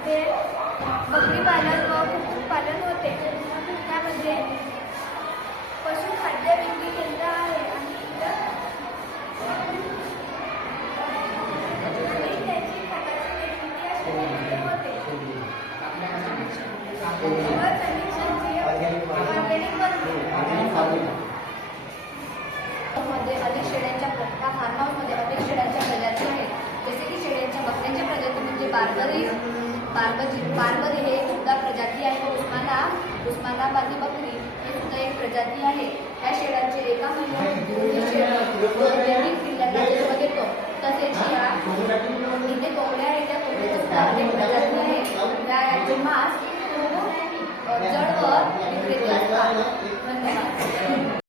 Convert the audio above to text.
इथे बकरी पालन व कुक्कुटपालन होते. त्यामध्ये पशुखाद्य विक्री केंद्र आहे आणि त्याची खताची निर्मिती अशी होते. अनेक शेळ्यांच्या फार्म हाऊसमध्ये अनेक शेळ्यांच्या प्रजाती आहेत. जसे की शेळ्यांच्या बकऱ्यांच्या प्रजाती म्हणजे बार्बरी हे सुद्धा प्रजाती आहे. उस्मानाबादी बकरी हे सुद्धा एक प्रजाती आहे. या शेळ्यांचे एका महिन्यात पिल्लांना जन्म देतो. तसेच या इथे कोंबड्या आहेत, त्या कोंबड्याच्या सुद्धा अनेक प्रजाती आहेत. याचे मांस जड व विक्रेते असतात. धन्यवाद.